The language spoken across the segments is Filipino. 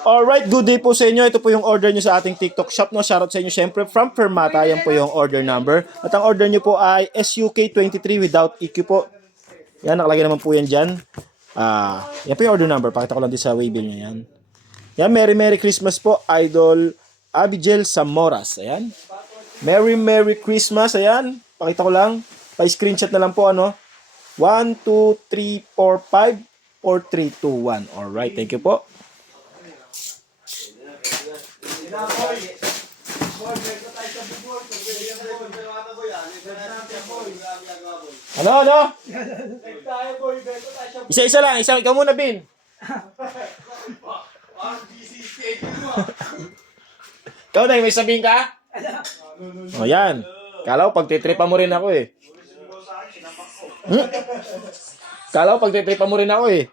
Alright, good day po sa inyo. Ito po yung order nyo sa ating TikTok shop. No? Shoutout sa inyo syempre from Fermata. Yan po yung order number. At ang order nyo po ay SUK23 without EQ po. Yan, nakalagay naman po yan dyan. Yan po yung order number. Pakita ko lang din sa waybill nyo yan. Yan, Merry Christmas po, Idol Abigail Samoras. Ayan. Merry Christmas. Ayan. Pakita ko lang. Pa-screenshot na lang po, ano. 1, 2, 3, 4, 5, 4, 3, 2, 1. Alright, thank you po. Ano? Isa-isa lang. Ikaw muna, Bin. Ikaw na, may sabihin ka? O yan. Kala ko pagtitripa mo rin ako eh. Kala ko pagtitripa mo rin ako eh.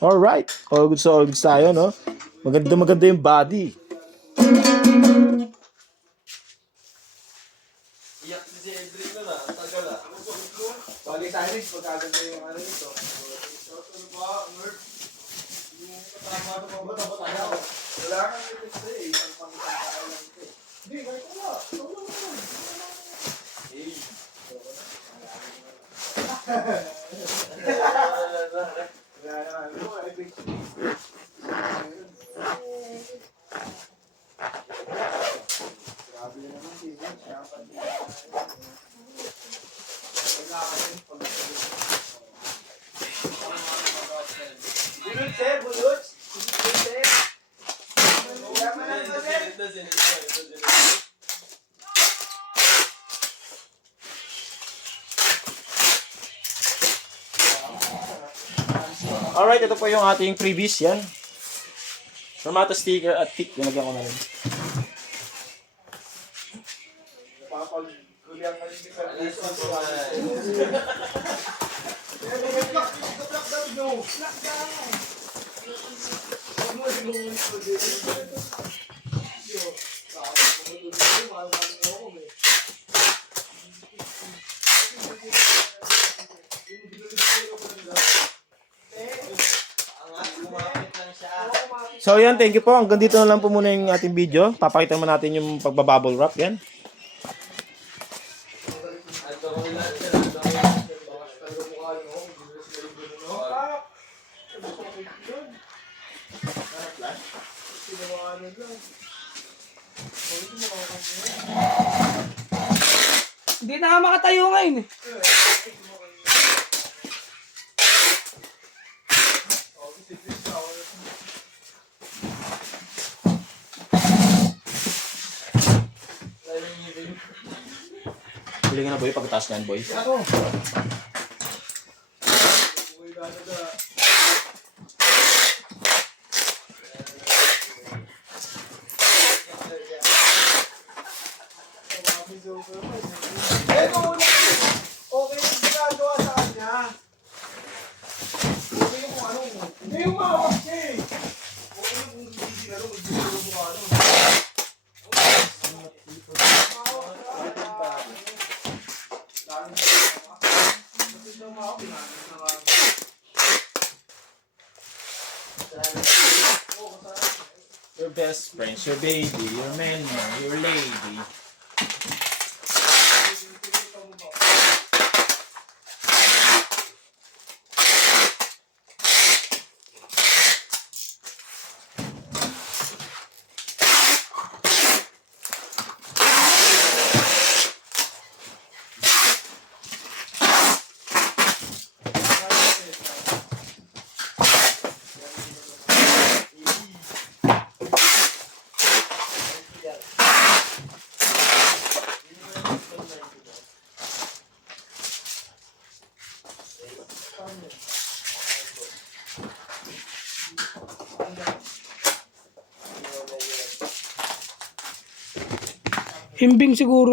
Alright. All goods tayo, no? Maganda yung body. Iyak si Edric na na. Tagal na. Balik tayo rin. Pagkaganda yung ano nito. Ano ba? Nerd? Yung katama ito pa ba? Dapat tayo. Wala kang nito eh. Isang pangitan tayo lang ito eh. Hindi, gaya ko na. Ikaw lang naman. Eh. Bulot. Alright, ito po yung ating freebies. Yan. Fermata sticker at tick. Nilagyan ko na rin. Napapagkuliang malinis sa So yan, thank you po. Hanggang dito na lang po muna yung ating video. Papakita naman natin yung pagbabubble wrap. Yan. Hindi na nga makatayo ngayon eh. Huli ka na, boy. Pagkataas niyan, boy. Okay yung ginagawa sa kanya. Okay yung kung ano. Hindi yung mawag siya eh. Okay yung kung hindi sila mag-gusto mo kung ano. Your best friends, your baby, your man, your lady. Himbing siguro.